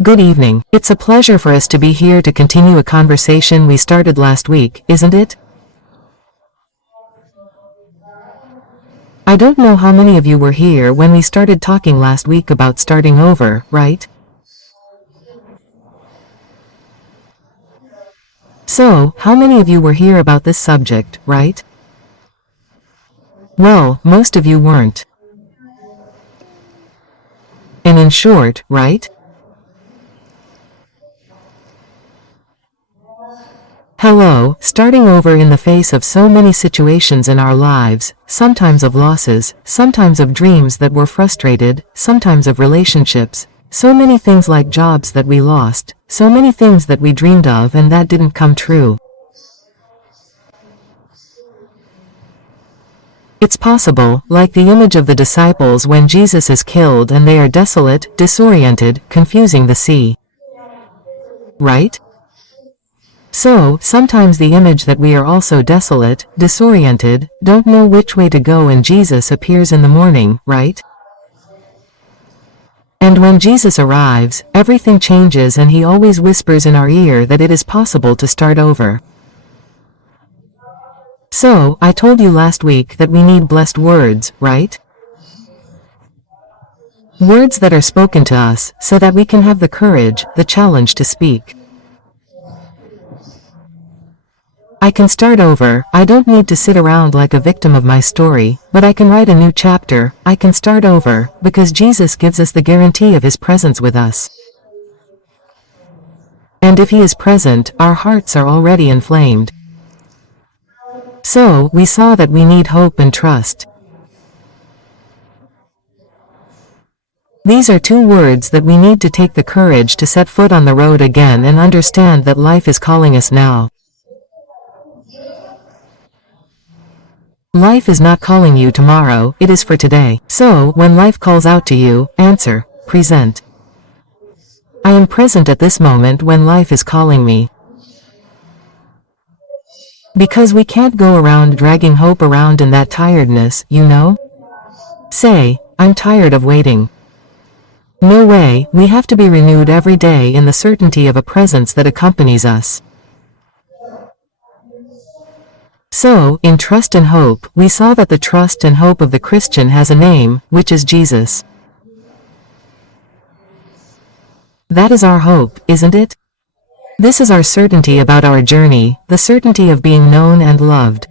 Good evening. It's a pleasure for us to be here to continue a conversation we started last week, isn't it? I don't know how many of you were here when we started talking last week about starting over, right? So, how many of you were here about this subject, right? Well, most of you weren't. And in short, right? Hello, starting over in the face of so many situations in our lives, sometimes of losses, sometimes of dreams that were frustrated, sometimes of relationships, so many things like jobs that we lost, so many things that we dreamed of and that didn't come true. It's possible, like the image of the disciples when Jesus is killed and they are desolate, disoriented, confusing the sea. Right? So, sometimes the image that we are also desolate, disoriented, don't know which way to go and Jesus appears in the morning, right? And when Jesus arrives, everything changes and he always whispers in our ear that it is possible to start over. So, I told you last week that we need blessed words, right? Words that are spoken to us, so that we can have the courage, the challenge to speak. I can start over, I don't need to sit around like a victim of my story, but I can write a new chapter, I can start over, because Jesus gives us the guarantee of his presence with us. And if he is present, our hearts are already inflamed. So, we saw that we need hope and trust. These are two words that we need to take the courage to set foot on the road again and understand that life is calling us now. Life is not calling you tomorrow, it is for today. So, when life calls out to you, answer, present. I am present at this moment when life is calling me. Because we can't go around dragging hope around in that tiredness, you know? Say, I'm tired of waiting. No way, we have to be renewed every day in the certainty of a presence that accompanies us. So, in trust and hope, we saw that the trust and hope of the Christian has a name, which is Jesus. That is our hope, isn't it? This is our certainty about our journey, the certainty of being known and loved.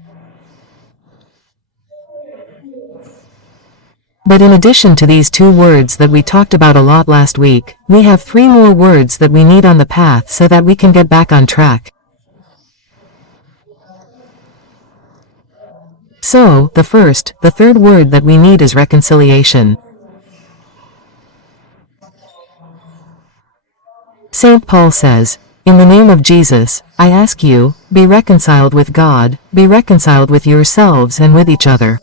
But in addition to these two words that we talked about a lot last week, we have three more words that we need on the path so that we can get back on track. So, the third word that we need is reconciliation. St. Paul says, "In the name of Jesus, I ask you, be reconciled with God, be reconciled with yourselves and with each other."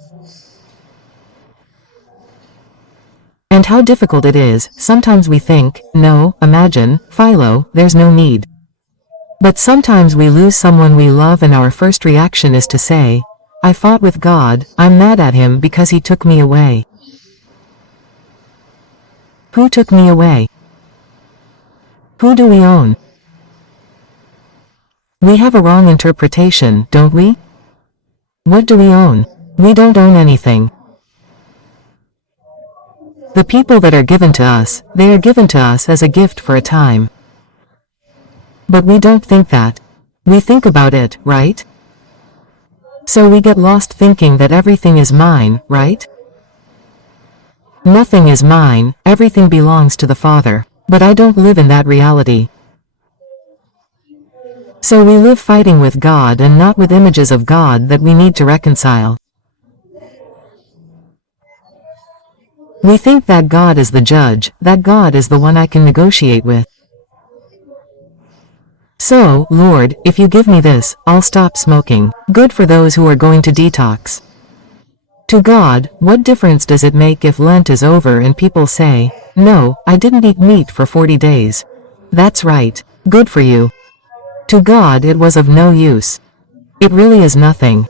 And how difficult it is, sometimes we think, no, imagine, Filó, there's no need. But sometimes we lose someone we love and our first reaction is to say, I fought with God, I'm mad at him because he took me away. Who took me away? Who do we own? We have a wrong interpretation, don't we? What do we own? We don't own anything. The people that are given to us, they are given to us as a gift for a time. But we don't think that. We think about it, right? So we get lost thinking that everything is mine, right? Nothing is mine, everything belongs to the Father. But I don't live in that reality. So we live fighting with God and not with images of God that we need to reconcile. We think that God is the judge, that God is the one I can negotiate with. So, Lord, if you give me this, I'll stop smoking. Good for those who are going to detox. To God, what difference does it make if Lent is over and people say, no, I didn't eat meat for 40 days. That's right. Good for you. To God it was of no use. It really is nothing.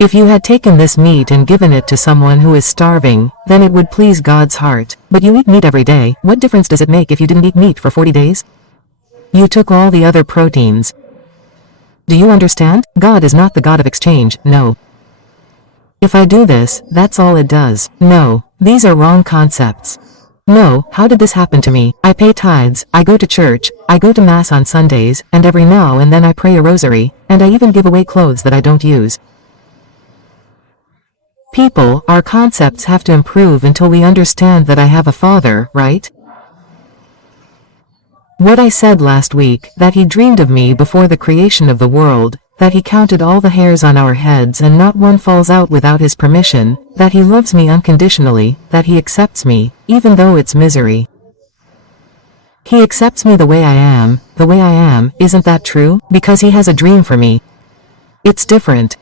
If you had taken this meat and given it to someone who is starving, then it would please God's heart. But you eat meat every day. What difference does it make if you didn't eat meat for 40 days? You took all the other proteins. Do you understand? God is not the God of exchange, no. If I do this, that's all it does. No, these are wrong concepts. No, how did this happen to me? I pay tithes, I go to church, I go to Mass on Sundays, and every now and then I pray a rosary, and I even give away clothes that I don't use. People, our concepts have to improve until we understand that I have a Father, right? What I said last week, that He dreamed of me before the creation of the world, that He counted all the hairs on our heads and not one falls out without His permission, that He loves me unconditionally, that He accepts me, even though it's misery. He accepts me the way I am, isn't that true? Because He has a dream for me. It's different.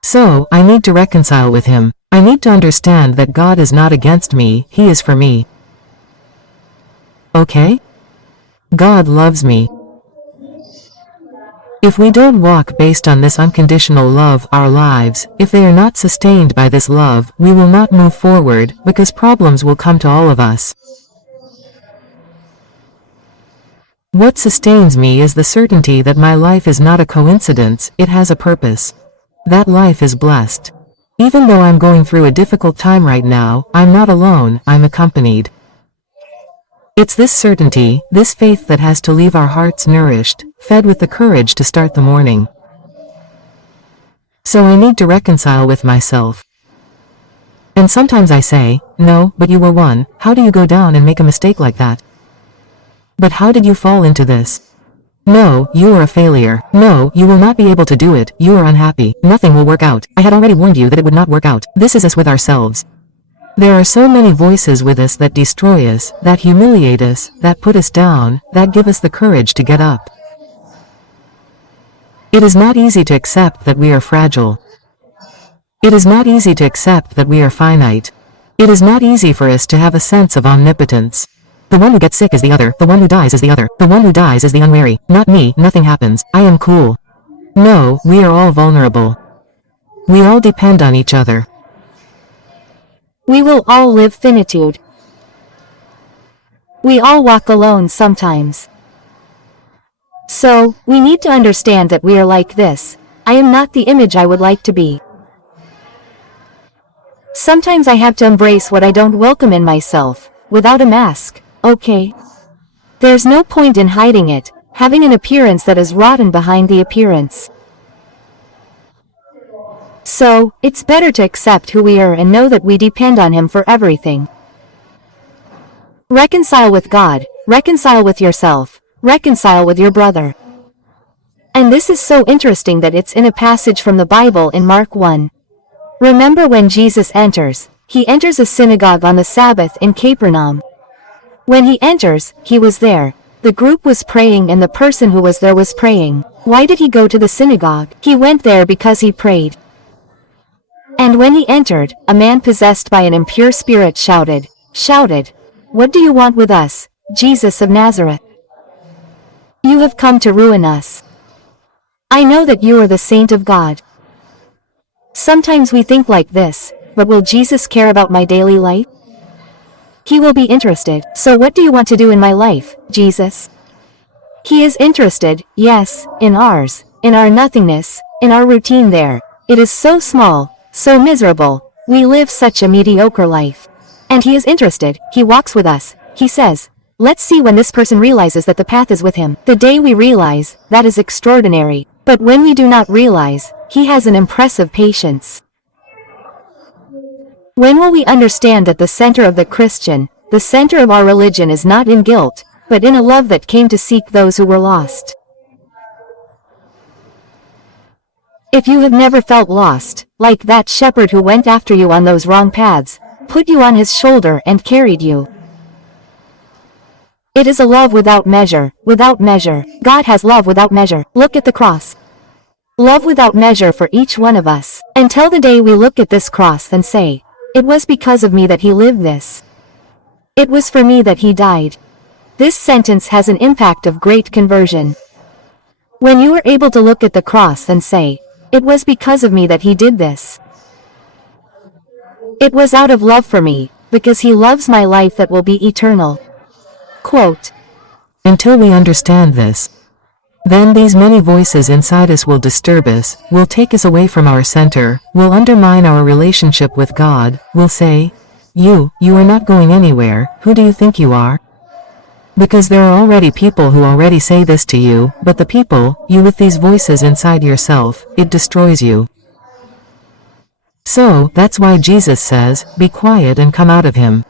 So, I need to reconcile with Him. I need to understand that God is not against me, He is for me. Okay? God loves me. If we don't walk based on this unconditional love, our lives, if they are not sustained by this love, we will not move forward, because problems will come to all of us. What sustains me is the certainty that my life is not a coincidence, it has a purpose. That life is blessed. Even though I'm going through a difficult time right now, I'm not alone, I'm accompanied. It's this certainty, this faith that has to leave our hearts nourished, fed with the courage to start the morning. So I need to reconcile with myself. And sometimes I say, no, but you were one, how do you go down and make a mistake like that? But how did you fall into this? No, you are a failure. No, you will not be able to do it. You are unhappy. Nothing will work out. I had already warned you that it would not work out. This is us with ourselves. There are so many voices with us that destroy us, that humiliate us, that put us down, that give us the courage to get up. It is not easy to accept that we are fragile. It is not easy to accept that we are finite. It is not easy for us to have a sense of omnipotence. The one who gets sick is the other, the one who dies is the other, the one who dies is the unwary, not me, nothing happens, I am cool. No, we are all vulnerable. We all depend on each other. We will all live finitude. We all walk alone sometimes. So, we need to understand that we are like this. I am not the image I would like to be. Sometimes I have to embrace what I don't welcome in myself, without a mask. Okay. There's no point in hiding it, having an appearance that is rotten behind the appearance. So, it's better to accept who we are and know that we depend on Him for everything. Reconcile with God, reconcile with yourself, reconcile with your brother. And this is so interesting that it's in a passage from the Bible in Mark 1. Remember when Jesus enters, He enters a synagogue on the Sabbath in Capernaum. When He enters, He was there. The group was praying and the person who was there was praying. Why did He go to the synagogue? He went there because He prayed. And when He entered, a man possessed by an impure spirit shouted, "What do you want with us, Jesus of Nazareth? You have come to ruin us. I know that you are the saint of God." Sometimes we think like this, but will Jesus care about my daily life? He will be interested. So what do you want to do in my life, Jesus? He is interested, yes, in ours, in our nothingness, in our routine there. It is so small, so miserable, we live such a mediocre life. And He is interested, He walks with us, He says, let's see when this person realizes that the path is with Him. The day we realize, that is extraordinary. But when we do not realize, He has an impressive patience. When will we understand that the center of the Christian, the center of our religion is not in guilt, but in a love that came to seek those who were lost? If you have never felt lost, like that shepherd who went after you on those wrong paths, put you on his shoulder and carried you. It is a love without measure, without measure. God has love without measure. Look at the cross. Love without measure for each one of us. Until the day we look at this cross and say, it was because of me that He lived this. It was for me that He died. This sentence has an impact of great conversion. When you are able to look at the cross and say, It was because of me that he did this. It was out of love for me, because he loves my life that will be eternal. Quote. Until we understand this, then these many voices inside us will disturb us, will take us away from our center, will undermine our relationship with God, will say, you are not going anywhere, who do you think you are? Because there are already people who already say this to you, but the people, you with these voices inside yourself, it destroys you. So, that's why Jesus says, be quiet and come out of him.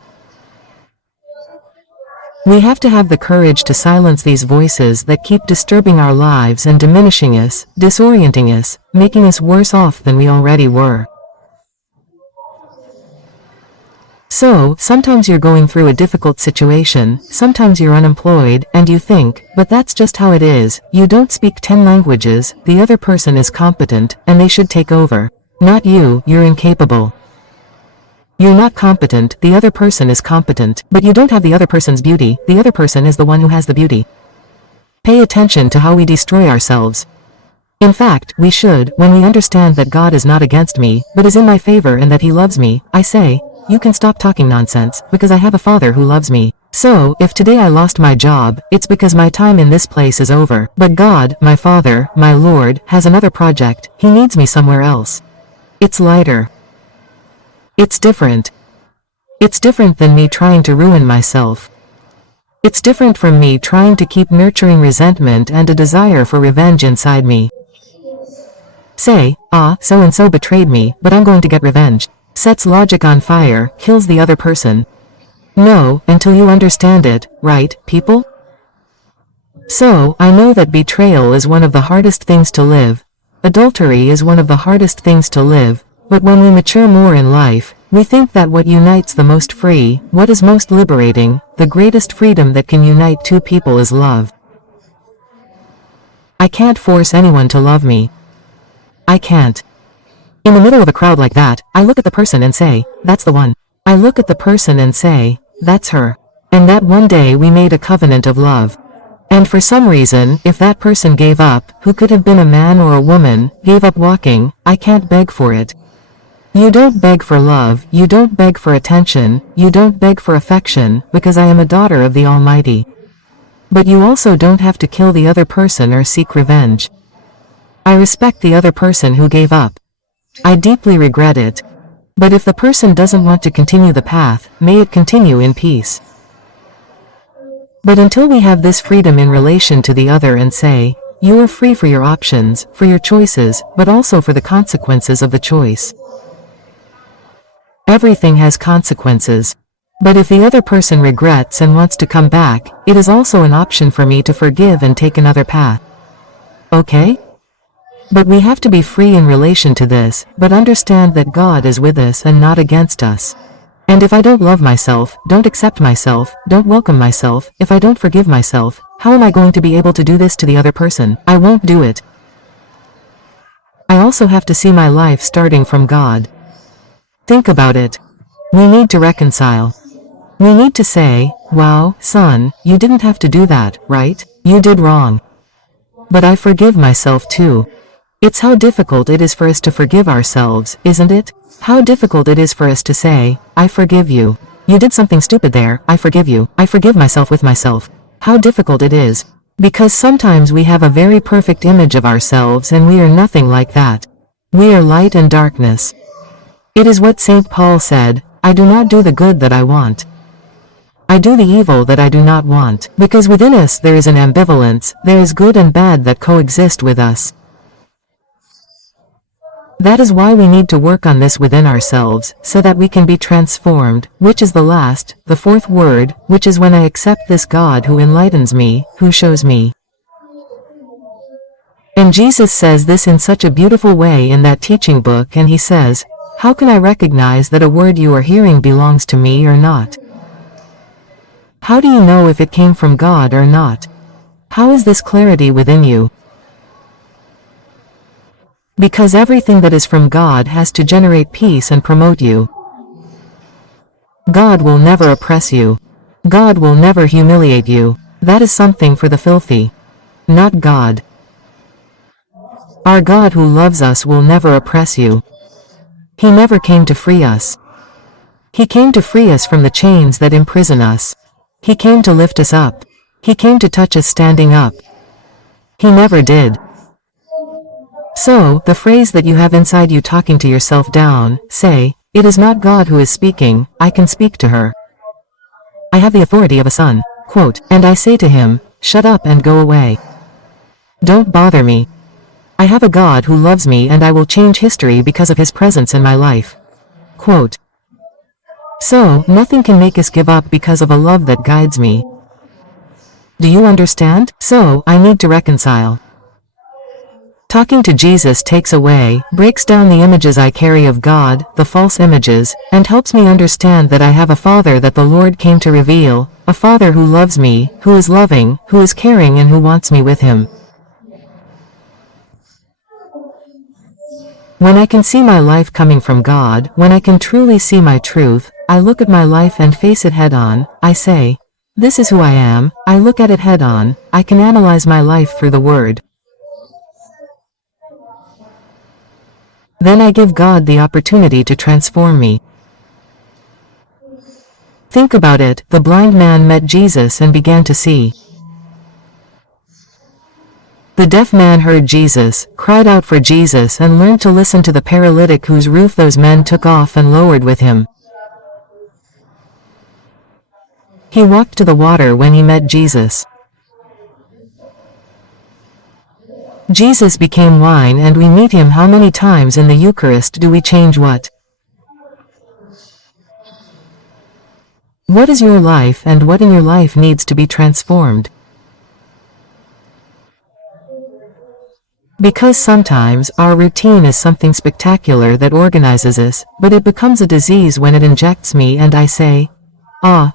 We have to have the courage to silence these voices that keep disturbing our lives and diminishing us, disorienting us, making us worse off than we already were. So, sometimes you're going through a difficult situation, sometimes you're unemployed, and you think, but that's just how it is, you don't speak 10 languages, the other person is competent, and they should take over. Not you, you're incapable. You're not competent, the other person is competent, but you don't have the other person's beauty, the other person is the one who has the beauty. Pay attention to how we destroy ourselves. In fact, we should, when we understand that God is not against me, but is in my favor and that he loves me, I say, you can stop talking nonsense, because I have a Father who loves me. So, if today I lost my job, it's because my time in this place is over, but God, my Father, my Lord, has another project, he needs me somewhere else. It's lighter. It's different. It's different than me trying to ruin myself. It's different from me trying to keep nurturing resentment and a desire for revenge inside me. Say, so-and-so betrayed me, but I'm going to get revenge. Sets logic on fire, kills the other person. No, until you understand it, right, people? So, I know that betrayal is one of the hardest things to live. Adultery is one of the hardest things to live. But when we mature more in life, we think that what unites the most free, what is most liberating, the greatest freedom that can unite two people is love. I can't force anyone to love me. I can't. In the middle of a crowd like that, I look at the person and say, that's the one. I look at the person and say, that's her. And that one day we made a covenant of love. And for some reason, if that person gave up, who could have been a man or a woman, gave up walking, I can't beg for it. You don't beg for love, you don't beg for attention, you don't beg for affection, because I am a daughter of the Almighty. But you also don't have to kill the other person or seek revenge. I respect the other person who gave up. I deeply regret it. But if the person doesn't want to continue the path, may it continue in peace. But until we have this freedom in relation to the other and say, you are free for your options, for your choices, but also for the consequences of the choice. Everything has consequences. But if the other person regrets and wants to come back, it is also an option for me to forgive and take another path. Okay? But we have to be free in relation to this, but understand that God is with us and not against us. And if I don't love myself, don't accept myself, don't welcome myself, if I don't forgive myself, how am I going to be able to do this to the other person? I won't do it. I also have to see my life starting from God. Think about it. We need to reconcile. We need to say, wow, son, you didn't have to do that, right? You did wrong. But I forgive myself too. It's how difficult it is for us to forgive ourselves, isn't it? How difficult it is for us to say, I forgive you. You did something stupid there, I forgive you. I forgive myself with myself. How difficult it is. Because sometimes we have a very perfect image of ourselves and we are nothing like that. We are light and darkness. It is what St. Paul said, I do not do the good that I want. I do the evil that I do not want. Because within us there is an ambivalence, there is good and bad that coexist with us. That is why we need to work on this within ourselves, so that we can be transformed, which is the last, the fourth word, which is when I accept this God who enlightens me, who shows me. And Jesus says this in such a beautiful way in that teaching book, and he says, how can I recognize that a word you are hearing belongs to me or not? How do you know if it came from God or not? How is this clarity within you? Because everything that is from God has to generate peace and promote you. God will never oppress you. God will never humiliate you. That is something for the filthy. Not God. Our God who loves us will never oppress you. He never came to free us. He came to free us from the chains that imprison us. He came to lift us up. He came to touch us standing up. He never did. So, the phrase that you have inside you talking to yourself down, say, "It is not God who is speaking, I can speak to her. I have the authority of a son," quote, "and I say to him, shut up and go away. Don't bother me. I have a God who loves me and I will change history because of his presence in my life." Quote. So, nothing can make us give up because of a love that guides me. Do you understand? So, I need to reconcile. Talking to Jesus takes away, breaks down the images I carry of God, the false images, and helps me understand that I have a Father that the Lord came to reveal, a Father who loves me, who is loving, who is caring and who wants me with him. When I can see my life coming from God, when I can truly see my truth, I look at my life and face it head on, I say, this is who I am, I look at it head on, I can analyze my life through the Word. Then I give God the opportunity to transform me. Think about it, the blind man met Jesus and began to see. The deaf man heard Jesus, cried out for Jesus and learned to listen to the paralytic whose roof those men took off and lowered with him. He walked to the water when he met Jesus. Jesus became wine and we meet him. How many times in the Eucharist do we change what? What is your life and what in your life needs to be transformed? Because sometimes our routine is something spectacular that organizes us, but it becomes a disease when it injects me and I say,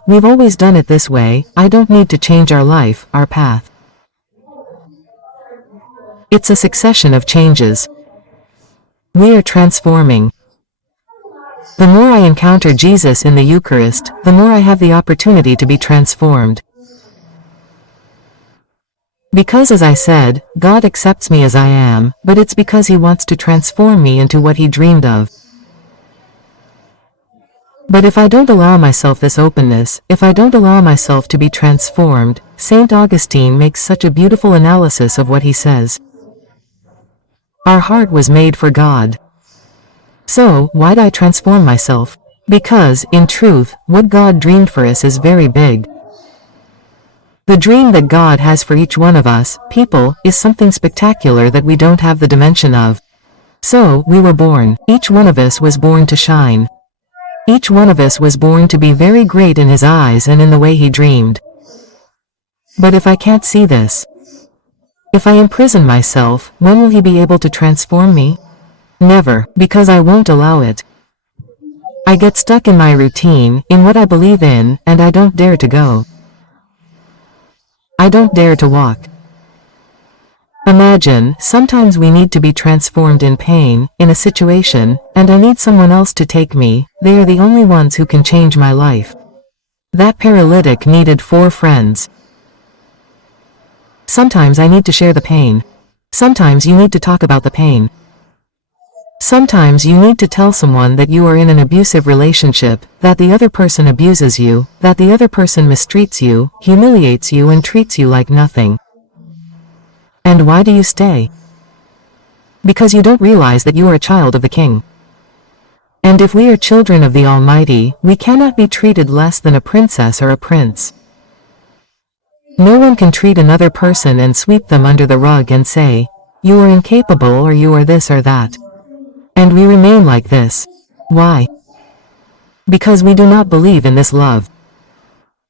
we've always done it this way, I don't need to change our life, our path. It's a succession of changes. We are transforming. The more I encounter Jesus in the Eucharist, the more I have the opportunity to be transformed. Because as I said, God accepts me as I am, but it's because he wants to transform me into what he dreamed of. But if I don't allow myself this openness, if I don't allow myself to be transformed, St. Augustine makes such a beautiful analysis of what he says. Our heart was made for God. So, why'd I transform myself? Because, in truth, what God dreamed for us is very big. The dream that God has for each one of us, people, is something spectacular that we don't have the dimension of. So, we were born. Each one of us was born to shine. Each one of us was born to be very great in his eyes and in the way he dreamed. But if I can't see this, if I imprison myself, when will he be able to transform me? Never, because I won't allow it. I get stuck in my routine, in what I believe in, and I don't dare to go. I don't dare to walk. Imagine, sometimes we need to be transformed in pain, in a situation, and I need someone else to take me, they are the only ones who can change my life. That paralytic needed 4 friends. Sometimes I need to share the pain. Sometimes you need to talk about the pain. Sometimes you need to tell someone that you are in an abusive relationship, that the other person abuses you, that the other person mistreats you, humiliates you and treats you like nothing. And why do you stay? Because you don't realize that you are a child of the King. And if we are children of the Almighty, we cannot be treated less than a princess or a prince. No one can treat another person and sweep them under the rug and say, you are incapable or you are this or that. And we remain like this. Why? Because we do not believe in this love.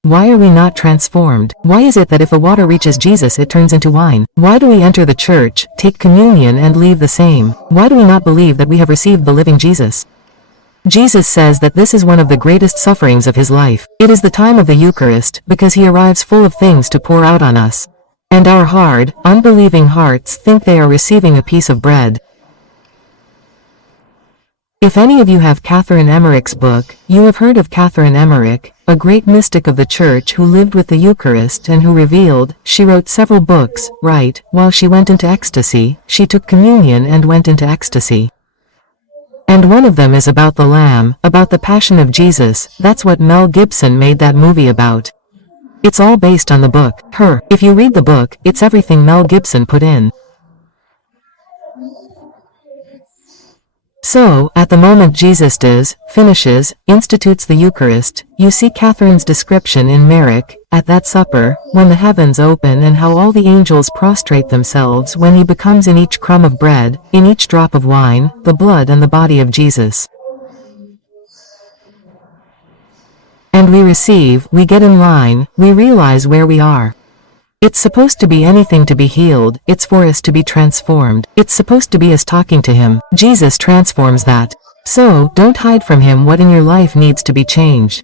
Why are we not transformed? Why is it that if the water reaches Jesus it turns into wine? Why do we enter the church, take communion and leave the same? Why do we not believe that we have received the living Jesus? Jesus says that this is one of the greatest sufferings of his life. It is the time of the Eucharist, because he arrives full of things to pour out on us. And our hard, unbelieving hearts think they are receiving a piece of bread. If any of you have Catherine Emmerich's book, you have heard of Catherine Emmerich, a great mystic of the church who lived with the Eucharist and who revealed, she wrote several books, right, while she went into ecstasy, she took communion and went into ecstasy. And one of them is about the Lamb, about the Passion of Jesus. That's what Mel Gibson made that movie about. It's all based on the book, Her. If you read the book, it's everything Mel Gibson put in. So, at the moment Jesus finishes, institutes the Eucharist, you see Catherine's description in Merrick, at that supper, when the heavens open and how all the angels prostrate themselves when he becomes in each crumb of bread, in each drop of wine, the blood and the body of Jesus. And we receive, we get in line, we realize where we are. It's supposed to be anything to be healed, it's for us to be transformed. It's supposed to be us talking to him. Jesus transforms that. So, don't hide from him what in your life needs to be changed.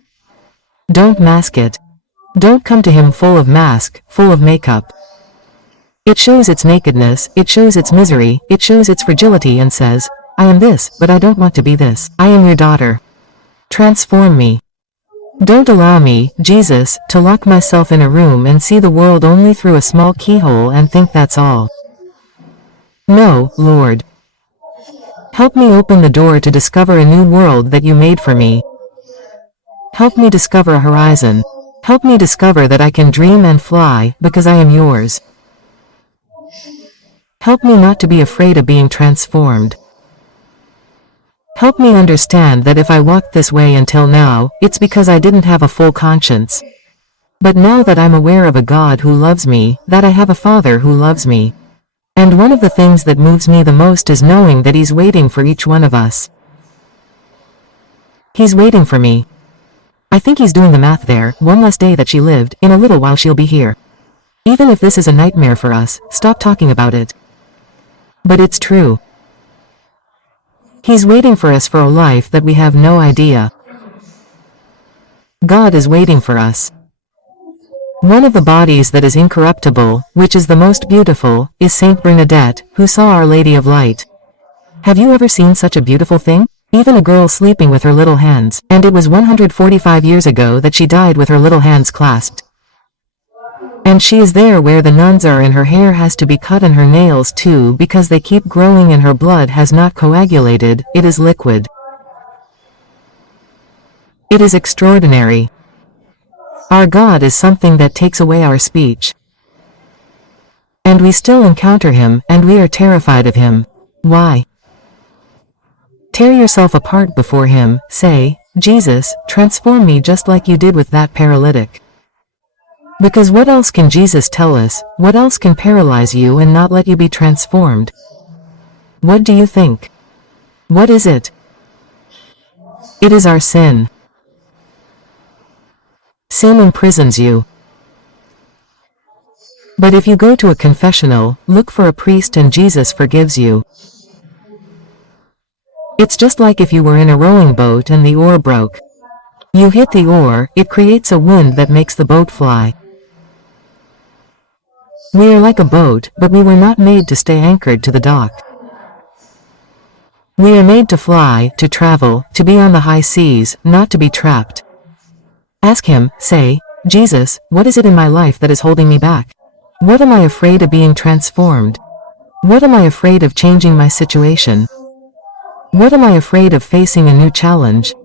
Don't mask it. Don't come to him full of mask, full of makeup. It shows its nakedness, it shows its misery, it shows its fragility and says, I am this, but I don't want to be this. I am your daughter. Transform me. Don't allow me, Jesus, to lock myself in a room and see the world only through a small keyhole and think that's all. No, Lord. Help me open the door to discover a new world that you made for me. Help me discover a horizon. Help me discover that I can dream and fly, because I am yours. Help me not to be afraid of being transformed. Help me understand that if I walked this way until now, it's because I didn't have a full conscience. But now that I'm aware of a God who loves me, that I have a Father who loves me. And one of the things that moves me the most is knowing that He's waiting for each one of us. He's waiting for me. I think He's doing the math there, one less day that she lived, in a little while she'll be here. Even if this is a nightmare for us, stop talking about it. But it's true. He's waiting for us for a life that we have no idea. God is waiting for us. One of the bodies that is incorruptible, which is the most beautiful, is Saint Bernadette, who saw Our Lady of Light. Have you ever seen such a beautiful thing? Even a girl sleeping with her little hands, and it was 145 years ago that she died with her little hands clasped. And she is there where the nuns are and her hair has to be cut and her nails too because they keep growing and her blood has not coagulated, it is liquid. It is extraordinary. Our God is something that takes away our speech. And we still encounter him, and we are terrified of him. Why? Tear yourself apart before him, say, Jesus, transform me just like you did with that paralytic. Because what else can Jesus tell us? What else can paralyze you and not let you be transformed? What do you think? What is it? It is our sin. Sin imprisons you. But if you go to a confessional, look for a priest and Jesus forgives you. It's just like if you were in a rowing boat and the oar broke. You hit the oar, it creates a wind that makes the boat fly. We are like a boat, but we were not made to stay anchored to the dock. We are made to fly, to travel, to be on the high seas, not to be trapped. Ask him, say, Jesus, what is it in my life that is holding me back? What am I afraid of being transformed? What am I afraid of changing my situation? What am I afraid of facing a new challenge?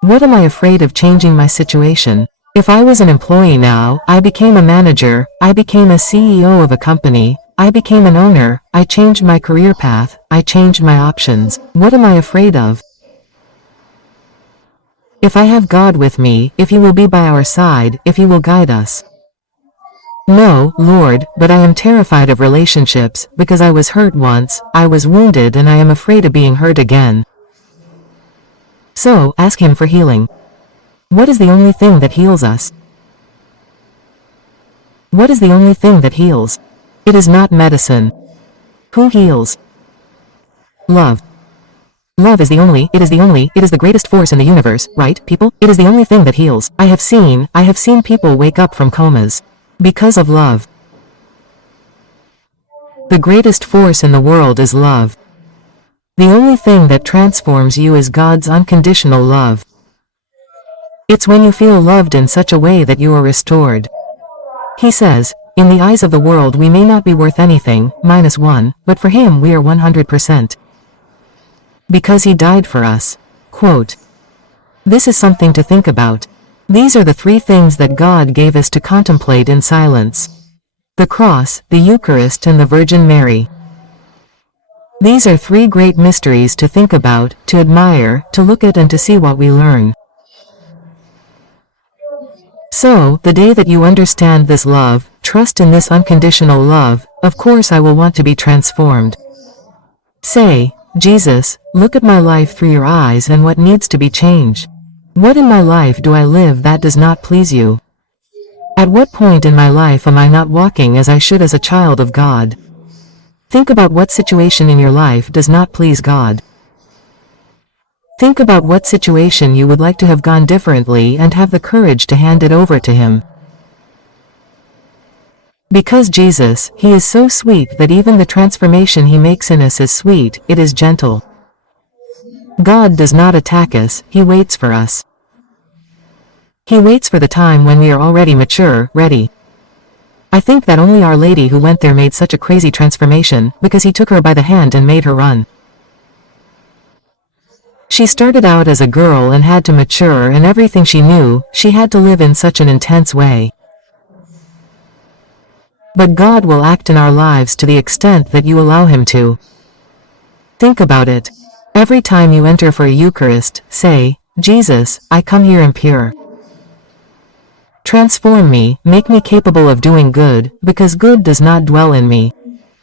What am I afraid of changing my situation? If I was an employee now, I became a manager, I became a CEO of a company, I became an owner, I changed my career path, I changed my options. What am I afraid of? If I have God with me, if he will be by our side, if he will guide us. No, Lord, but I am terrified of relationships, because I was hurt once, I was wounded and I am afraid of being hurt again. So, ask him for healing. What is the only thing that heals us? What is the only thing that heals? It is not medicine. Who heals? Love. Love is the only, it is the greatest force in the universe, right, people? It is the only thing that heals. I have seen people wake up from comas. Because of love. The greatest force in the world is love. The only thing that transforms you is God's unconditional love. It's when you feel loved in such a way that you are restored. He says, in the eyes of the world we may not be worth anything, -1, but for him we are 100%. Because he died for us. Quote. This is something to think about. These are the three things that God gave us to contemplate in silence. The cross, the Eucharist and the Virgin Mary. These are three great mysteries to think about, to admire, to look at and to see what we learn. So, the day that you understand this love, trust in this unconditional love, of course I will want to be transformed. Say, Jesus, look at my life through your eyes and what needs to be changed. What in my life do I live that does not please you? At what point in my life am I not walking as I should as a child of God? Think about what situation in your life does not please God. Think about what situation you would like to have gone differently and have the courage to hand it over to Him. Because Jesus, He is so sweet that even the transformation He makes in us is sweet, it is gentle. God does not attack us, He waits for us. He waits for the time when we are already mature, ready. I think that only Our Lady who went there made such a crazy transformation, because He took her by the hand and made her run. She started out as a girl and had to mature, and everything she knew, she had to live in such an intense way. But God will act in our lives to the extent that you allow Him to. Think about it. Every time you enter for a Eucharist, say, Jesus, I come here impure. Transform me, make me capable of doing good, because good does not dwell in me.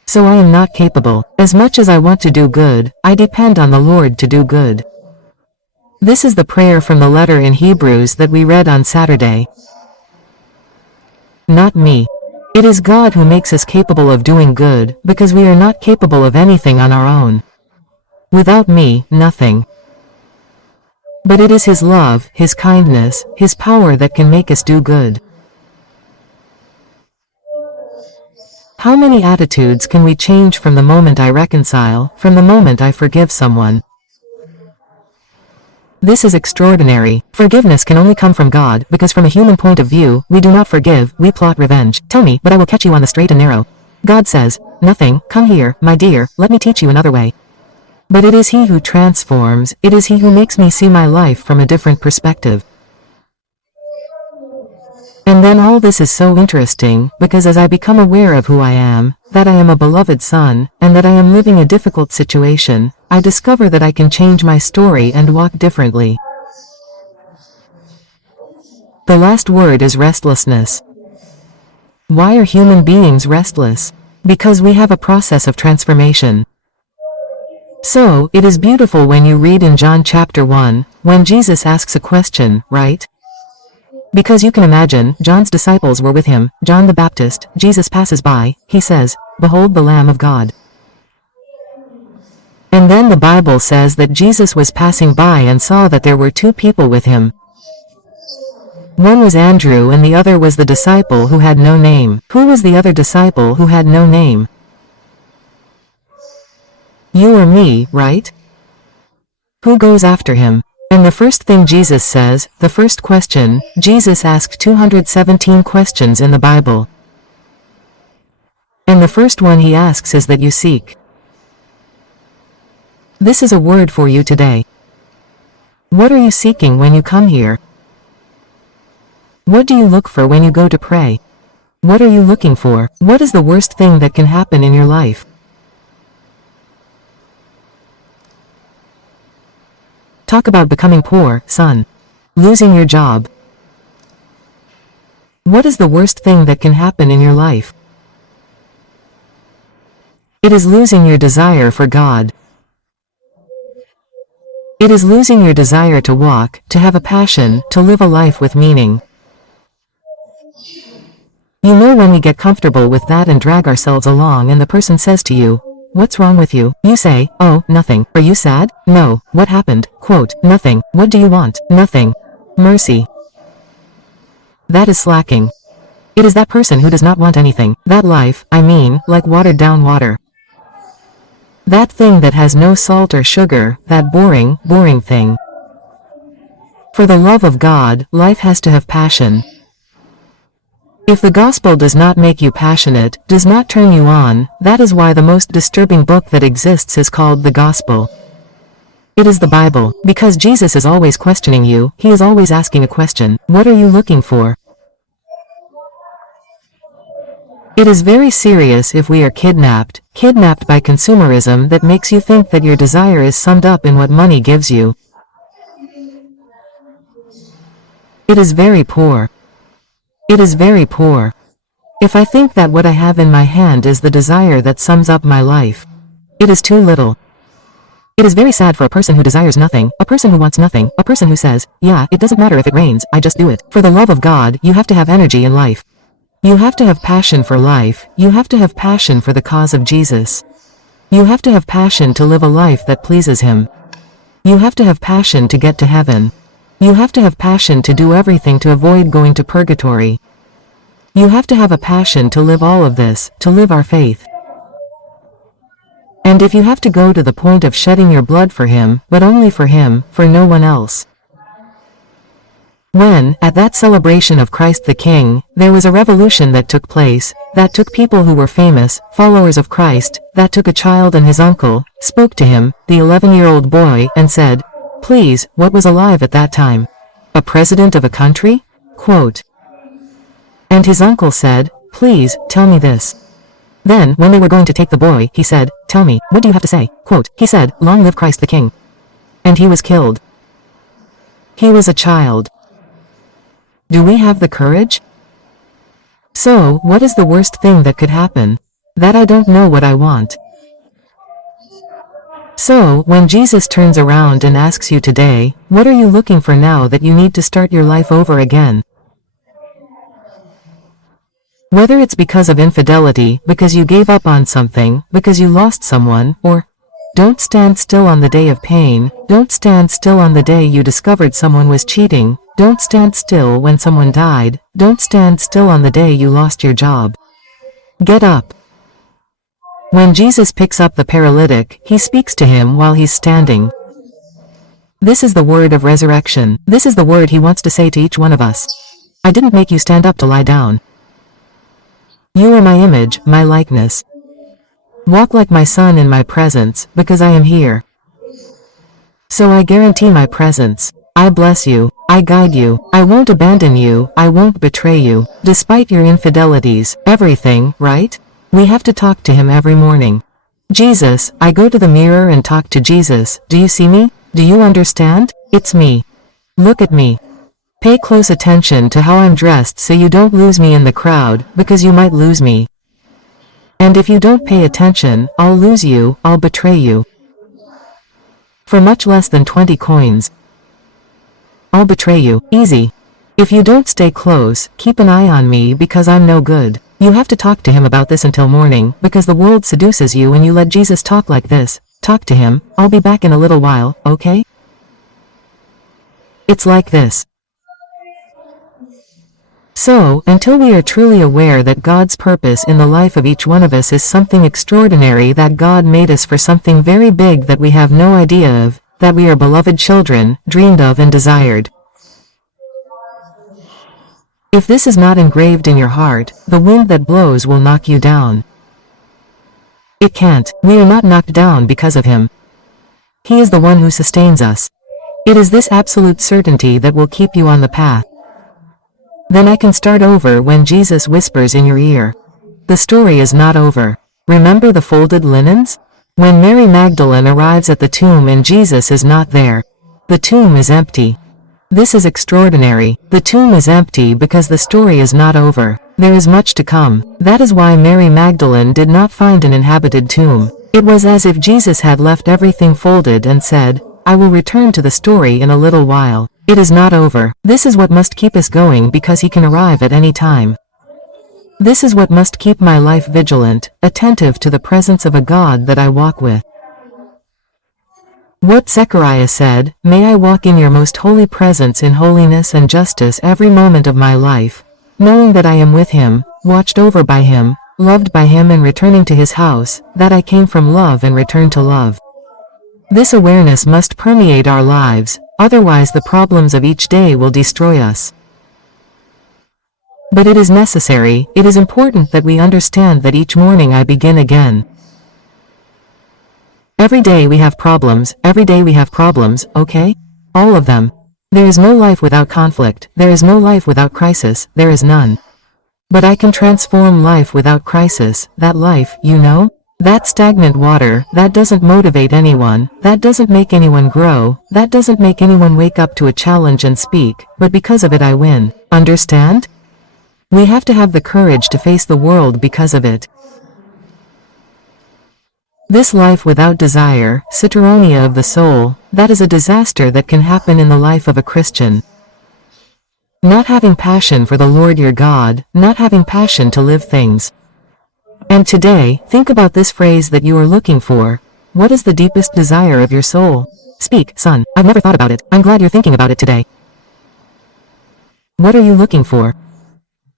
So I am not capable. As much as I want to do good, I depend on the Lord to do good. This is the prayer from the letter in Hebrews that we read on Saturday. Not me. It is God who makes us capable of doing good, because we are not capable of anything on our own. Without me, nothing. But it is His love, His kindness, His power that can make us do good. How many attitudes can we change from the moment I reconcile, from the moment I forgive someone? This is extraordinary. Forgiveness can only come from God, because from a human point of view, we do not forgive, we plot revenge. Tell me, but I will catch you on the straight and narrow. God says, nothing, come here, my dear, let me teach you another way. But it is He who transforms, it is He who makes me see my life from a different perspective. And then all this is so interesting, because as I become aware of who I am, that I am a beloved son, and that I am living a difficult situation, I discover that I can change my story and walk differently. The last word is restlessness. Why are human beings restless? Because we have a process of transformation. So, it is beautiful when you read in John chapter 1, when Jesus asks a question, right? Because you can imagine, John's disciples were with him, John the Baptist, Jesus passes by, he says, "Behold the Lamb of God." And then the Bible says that Jesus was passing by and saw that there were two people with him. One was Andrew and the other was the disciple who had no name. Who was the other disciple who had no name? You or me, right? Who goes after him? And the first thing Jesus says, the first question, Jesus asked 217 questions in the Bible. And the first one He asks is that you seek. This is a word for you today. What are you seeking when you come here? What do you look for when you go to pray? What are you looking for? What is the worst thing that can happen in your life? Talk about becoming poor, son. Losing your job. What is the worst thing that can happen in your life? It is losing your desire for God. It is losing your desire to walk, to have a passion, to live a life with meaning. You know when we get comfortable with that and drag ourselves along and the person says to you, "What's wrong with you?" You say, "Oh, nothing." Are you sad? No. What happened? Quote, "Nothing." What do you want? Nothing. Mercy. That is slacking. It is that person who does not want anything. That life, I mean, like watered down water. That thing that has no salt or sugar, that boring, boring thing. For the love of God, life has to have passion. If the gospel does not make you passionate, does not turn you on, that is why the most disturbing book that exists is called the gospel. It is the Bible, because Jesus is always questioning you, he is always asking a question, what are you looking for? It is very serious if we are kidnapped by consumerism that makes you think that your desire is summed up in what money gives you. It is very poor. It is very poor. If I think that what I have in my hand is the desire that sums up my life, it is too little. It is very sad for a person who desires nothing, a person who wants nothing, a person who says, yeah, it doesn't matter if it rains, I just do it. For the love of God, you have to have energy in life. You have to have passion for life, you have to have passion for the cause of Jesus. You have to have passion to live a life that pleases him. You have to have passion to get to heaven. You have to have passion to do everything to avoid going to purgatory. You have to have a passion to live all of this, to live our faith. And if you have to go to the point of shedding your blood for him, but only for him, for no one else. When, at that celebration of Christ the King, there was a revolution that took place, that took people who were famous, followers of Christ, that took a child and his uncle, spoke to him, the 11-year-old boy, and said, please, what was alive at that time? A president of a country? Quote. And his uncle said, please, tell me this. Then, when they were going to take the boy, he said, tell me, what do you have to say? Quote, he said, long live Christ the King. And he was killed. He was a child. Do we have the courage? So, what is the worst thing that could happen? That I don't know what I want. So, when Jesus turns around and asks you today, what are you looking for now that you need to start your life over again? Whether it's because of infidelity, because you gave up on something, because you lost someone, or don't stand still on the day of pain, don't stand still on the day you discovered someone was cheating, don't stand still when someone died, don't stand still on the day you lost your job. Get up. When Jesus picks up the paralytic, he speaks to him while he's standing. This is the word of resurrection. This is the word he wants to say to each one of us. I didn't make you stand up to lie down. You are my image, my likeness. Walk like my son in my presence, because I am here. So I guarantee my presence. I bless you. I guide you. I won't abandon you. I won't betray you. Despite your infidelities, everything, right? We have to talk to him every morning. Jesus, I go to the mirror and talk to Jesus. Do you see me? Do you understand? It's me. Look at me. Pay close attention to how I'm dressed so you don't lose me in the crowd, because you might lose me. And if you don't pay attention, I'll lose you, I'll betray you. For much less than 20 coins. I'll betray you, easy. If you don't stay close, keep an eye on me because I'm no good. You have to talk to him about this until morning, because the world seduces you and you let Jesus talk like this. Talk to him, I'll be back in a little while, okay? It's like this. So, until we are truly aware that God's purpose in the life of each one of us is something extraordinary, that God made us for something very big that we have no idea of, that we are beloved children, dreamed of and desired. If this is not engraved in your heart, the wind that blows will knock you down. It can't. We are not knocked down because of him. He is the one who sustains us. It is this absolute certainty that will keep you on the path. Then I can start over when Jesus whispers in your ear. The story is not over. Remember the folded linens? When Mary Magdalene arrives at the tomb and Jesus is not there. The tomb is empty. This is extraordinary. The tomb is empty because the story is not over. There is much to come. That is why Mary Magdalene did not find an inhabited tomb. It was as if Jesus had left everything folded and said, I will return to the story in a little while. It is not over. This is what must keep us going because he can arrive at any time. This is what must keep my life vigilant, attentive to the presence of a God that I walk with. What Zechariah said, may I walk in your most holy presence in holiness and justice every moment of my life, knowing that I am with him, watched over by him, loved by him and returning to his house, that I came from love and return to love. This awareness must permeate our lives, Otherwise the problems of each day will destroy us. But it is necessary, it is important that we understand that each morning I begin again. Every day we have problems, okay? All of them. There is no life without conflict, there is no life without crisis, there is none. But I can transform life without crisis, that life, you know? That stagnant water, that doesn't motivate anyone, that doesn't make anyone grow, that doesn't make anyone wake up to a challenge and speak, but because of it I win. Understand? We have to have the courage to face the world because of it. This life without desire, citeronia of the soul, that is a disaster that can happen in the life of a Christian. Not having passion for the Lord your God, not having passion to live things. And today, think about this phrase that you are looking for. What is the deepest desire of your soul? Speak, son. I've never thought about it. I'm glad you're thinking about it today. What are you looking for?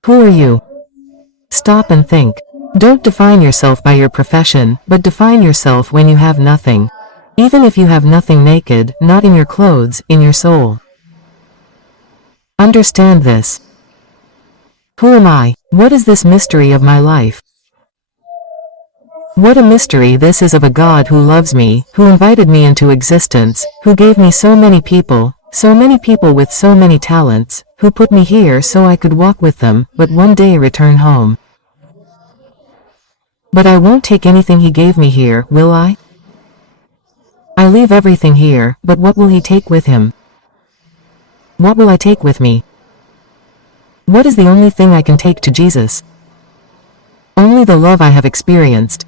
Who are you? Stop and think. Don't define yourself by your profession, but define yourself when you have nothing. Even if you have nothing naked, not in your clothes, in your soul. Understand this. Who am I? What is this mystery of my life? What a mystery this is of a God who loves me, who invited me into existence, who gave me so many people with so many talents, who put me here so I could walk with them, but one day return home. But I won't take anything he gave me here, will I? I leave everything here, but what will he take with him? What will I take with me? What is the only thing I can take to Jesus? Only the love I have experienced.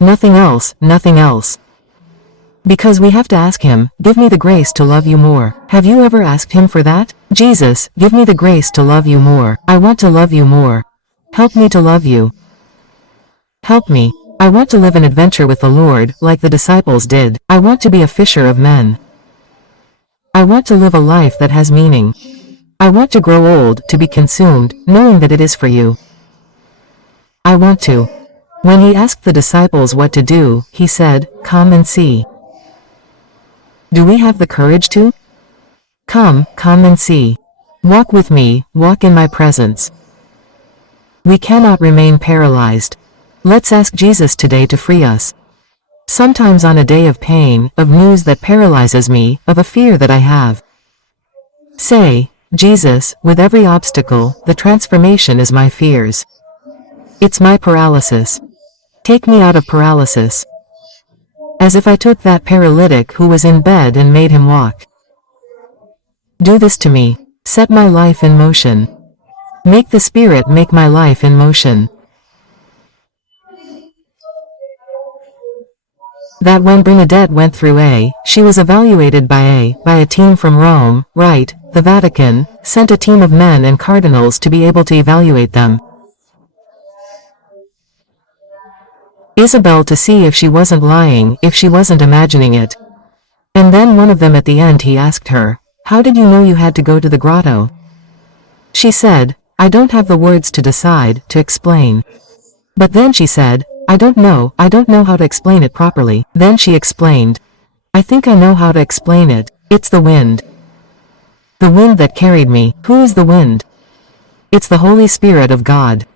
Nothing else, nothing else. Because we have to ask him, give me the grace to love you more. Have you ever asked him for that? Jesus, give me the grace to love you more. I want to love you more. Help me to love you. Help me. I want to live an adventure with the Lord, like the disciples did. I want to be a fisher of men. I want to live a life that has meaning. I want to grow old, to be consumed, knowing that it is for you. I want to. When he asked the disciples what to do, he said, come and see. Do we have the courage to? Come and see. Walk with me, walk in my presence. We cannot remain paralyzed. Let's ask Jesus today to free us. Sometimes on a day of pain, of news that paralyzes me, of a fear that I have. Say, Jesus, with every obstacle, the transformation is my fears. It's my paralysis. Take me out of paralysis. As if I took that paralytic who was in bed and made him walk. Do this to me. Set my life in motion. Make the Spirit make my life in motion. That when Bernadette went through she was evaluated by a team from Rome, right, the Vatican, sent a team of men and cardinals to be able to evaluate them. Isabel to see if she wasn't lying, if she wasn't imagining it. And then one of them at the end he asked her, how did you know you had to go to the grotto? She said, I don't have the words to decide, to explain. But then she said, I don't know how to explain it properly. Then she explained, I think I know how to explain it, it's the wind. The wind that carried me. Who is the wind? It's the Holy Spirit of God.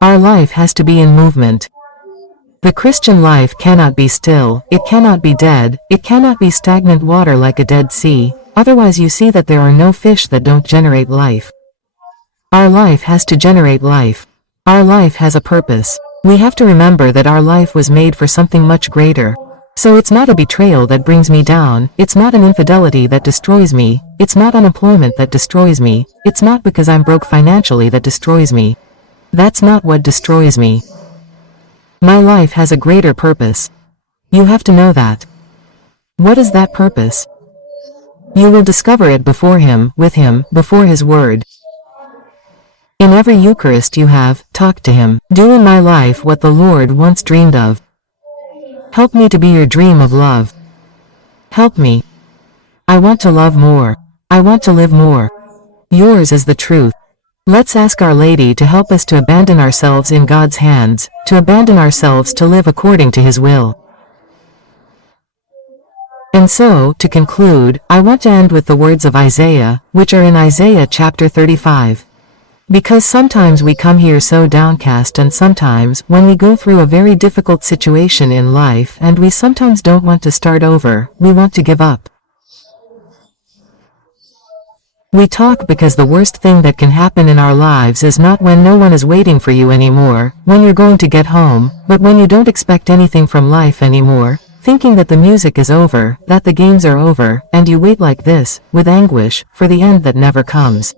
Our life has to be in movement. The Christian life cannot be still, it cannot be dead, it cannot be stagnant water like a dead sea, otherwise you see that there are no fish that don't generate life. Our life has to generate life. Our life has a purpose. We have to remember that our life was made for something much greater. So it's not a betrayal that brings me down, it's not an infidelity that destroys me, it's not unemployment that destroys me, it's not because I'm broke financially that destroys me. That's not what destroys me. My life has a greater purpose. You have to know that. What is that purpose? You will discover it before him, with him, before his word. In every Eucharist you have, talk to him. Do in my life what the Lord once dreamed of. Help me to be your dream of love. Help me. I want to love more. I want to live more. Yours is the truth. Let's ask Our Lady to help us to abandon ourselves in God's hands, to abandon ourselves to live according to His will. And so, to conclude, I want to end with the words of Isaiah, which are in Isaiah chapter 35. Because sometimes we come here so downcast, and sometimes, when we go through a very difficult situation in life and we sometimes don't want to start over, we want to give up. We talk because the worst thing that can happen in our lives is not when no one is waiting for you anymore, when you're going to get home, but when you don't expect anything from life anymore, thinking that the music is over, that the games are over, and you wait like this, with anguish, for the end that never comes.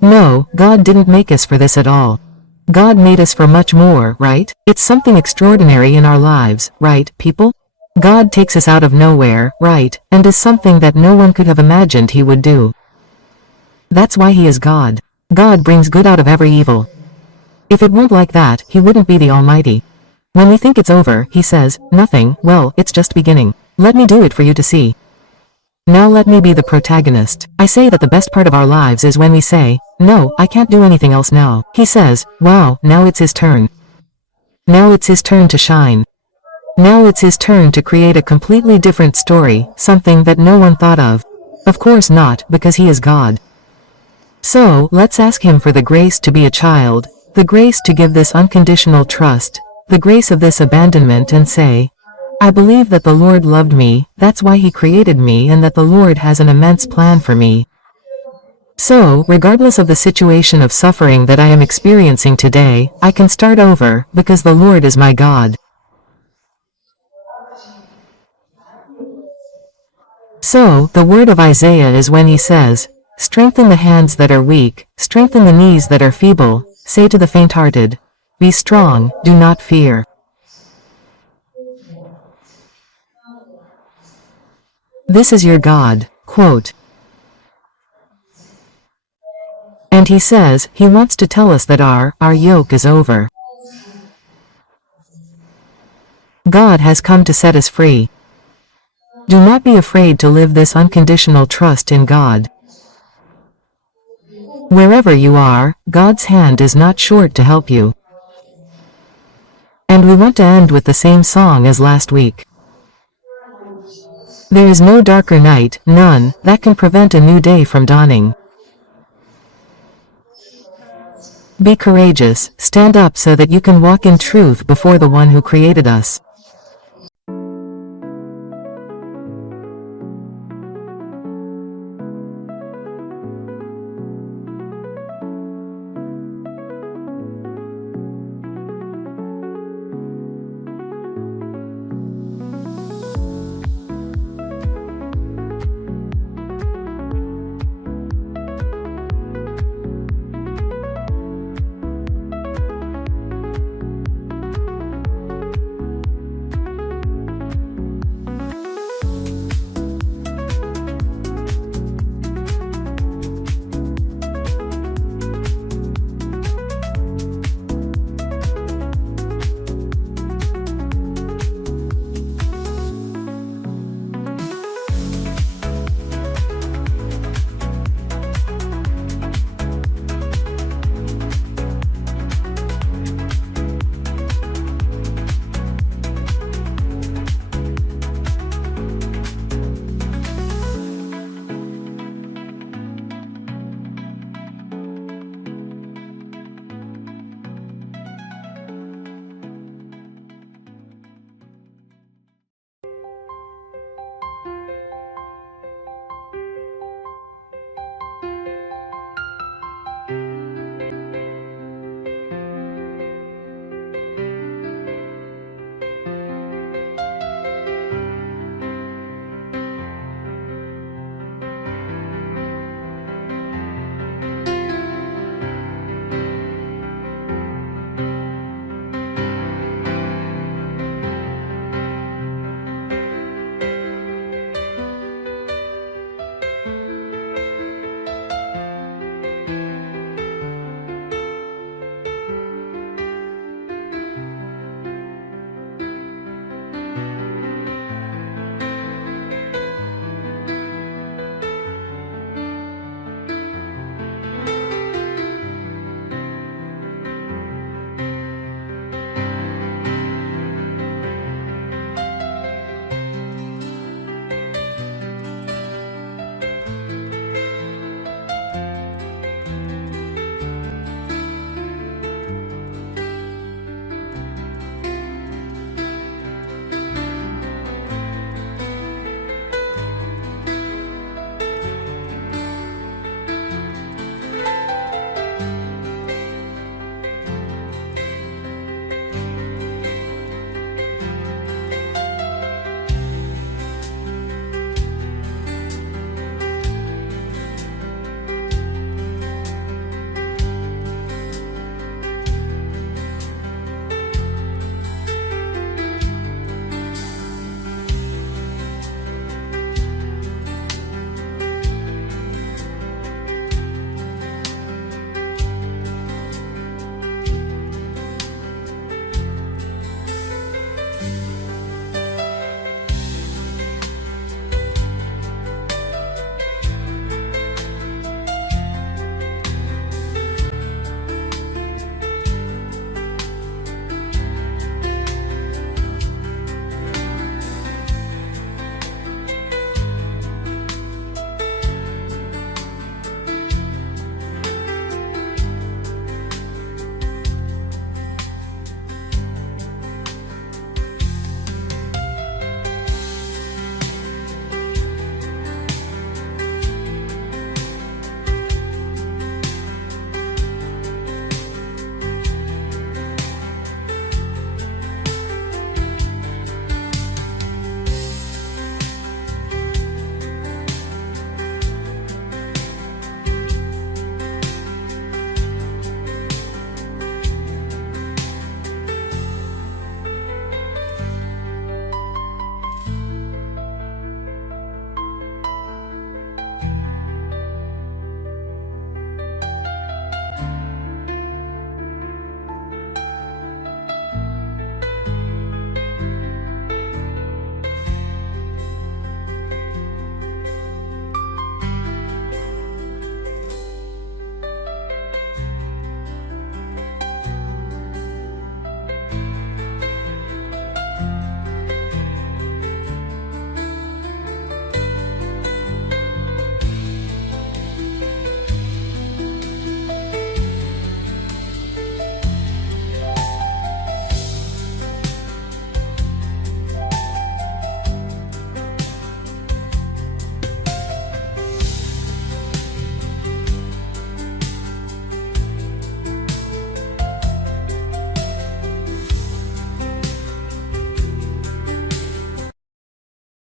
No, God didn't make us for this at all. God made us for much more, right? It's something extraordinary in our lives, right, people? God takes us out of nowhere, right, and is something that no one could have imagined he would do. That's why he is God. God brings good out of every evil. If it weren't like that, he wouldn't be the Almighty. When we think it's over, he says, nothing, well, it's just beginning. Let me do it for you to see. Now let me be the protagonist. I say that the best part of our lives is when we say, no, I can't do anything else now. He says, wow, now it's his turn. Now it's his turn to shine. Now it's his turn to create a completely different story, something that no one thought of. Of course not, because he is God. So, let's ask him for the grace to be a child, the grace to give this unconditional trust, the grace of this abandonment, and say, I believe that the Lord loved me, that's why he created me, and that the Lord has an immense plan for me. So, regardless of the situation of suffering that I am experiencing today, I can start over, because the Lord is my God. So, the word of Isaiah is when he says, strengthen the hands that are weak, strengthen the knees that are feeble, say to the faint-hearted, be strong, do not fear. This is your God, quote. And he says, he wants to tell us that our yoke is over. God has come to set us free. Do not be afraid to live this unconditional trust in God. Wherever you are, God's hand is not short to help you. And we want to end with the same song as last week. There is no darker night, none, that can prevent a new day from dawning. Be courageous, stand up so that you can walk in truth before the one who created us.